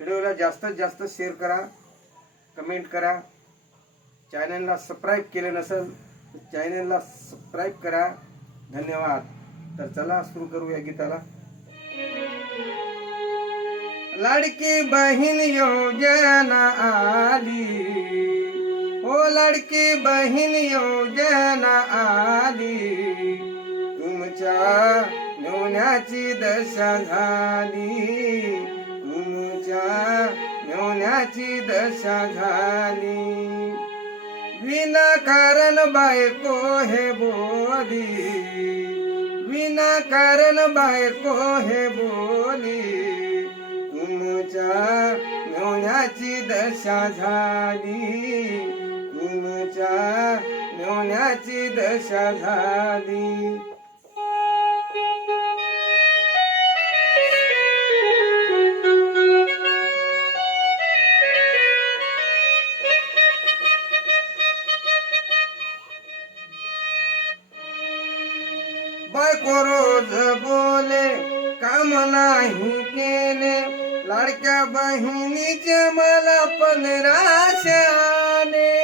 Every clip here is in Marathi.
व्हिडिओला जास्तीत जास्त शेअर करा, कमेंट करा. चॅनलला सबस्क्राईब केले नसेल तर चॅनलला सबस्क्राईब करा. धन्यवाद. तर चला सुरू करूया गीताला. लाडकी बहीण योजना आली, ओ लाडकी बहीण योजना आली, तुमच्या मेवण्याची दशा झाली, तुमच्या मेवण्याची दशा झाली. विनाकारण बायको हे बोली, विनाकारण बायको हे बोली, तुमच्या मेवण्याची दशा झाली, तुमच्या मेवण्याची दशा झाली. बायको रोज बोले काम नाही केले, लाडक्या बहिणीचे मला 1500 आले.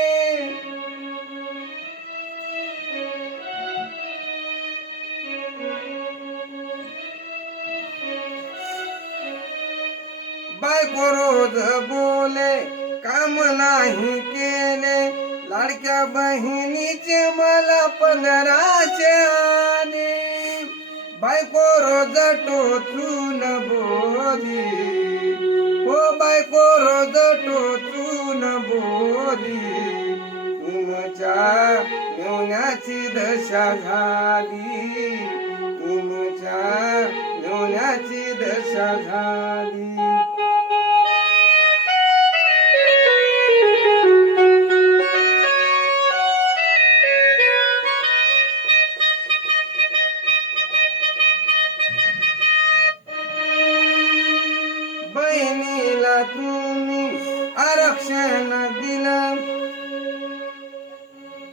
बायको रोज बोले काम नाही केले, लाडक्या बहिणीचे मला 1500 आले. बायको रोज टोचून बोली, हो बायको रोज टोचून बोली, तुमच्या मेवण्याची दशा झाली, तुमच्या मेवण्याची दशा झाली. बहिणीला तुम्ही आरक्षण दिलं,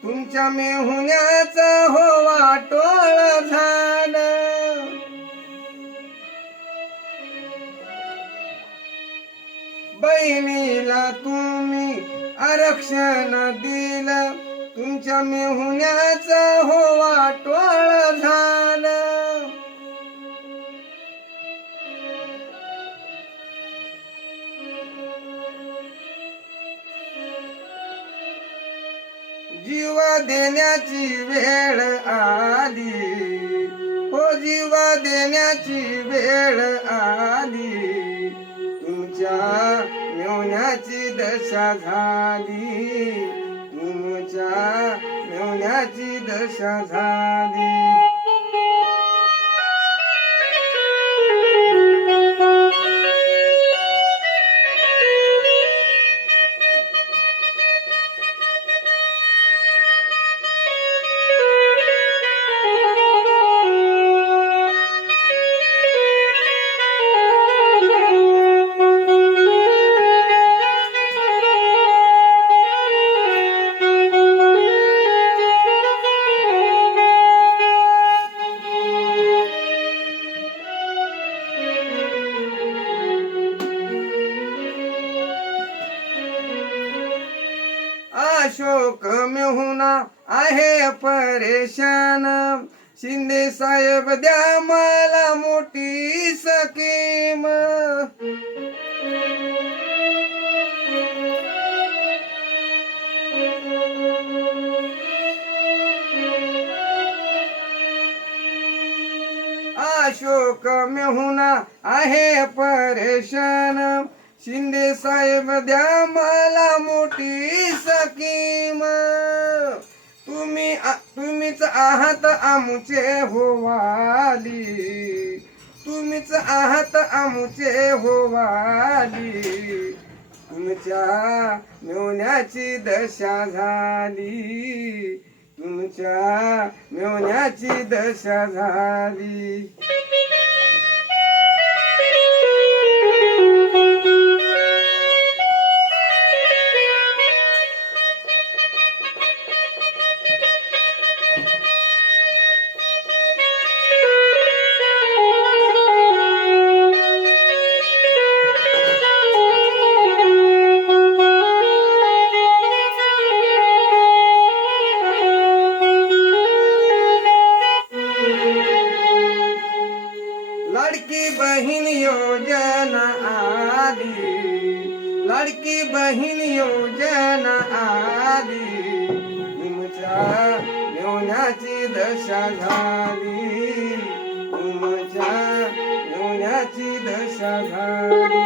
तुमच्या मेहुण्याचा हो वाटोळ झालं. बहिणीला तुम्ही आरक्षण दिलं, तुमच्या मेहुण्याचा हो वाटोळ झालं. जीवा देण्याची वेळ आली, हो जीवा देण्याची वेळ आली, तुमच्या मेवण्याची दशा झाली, तुमच्या मेवण्याची दशा झाली. अशोक मेहुणा आहे परेशान, शिंदे साहेब द्या मला मोठी स्कीम. अशोक मेहुणा आहे परेशान, शिंदे साहेब द्या मला मोठी स्कीम. तुम्हीच आहात आमुचे हो वाली, तुम्हीच आहात आमुचे हो वाली, तुमच्या मेवण्याची दशा झाली, तुमच्या मेवण्याची दशा झाली. लाडकी बहीण योजना आली, लाडकी बहीण योजना आली, तुमच्या मेवण्याची दशा झाली, तुमच्या मेवण्याची दशा झाली.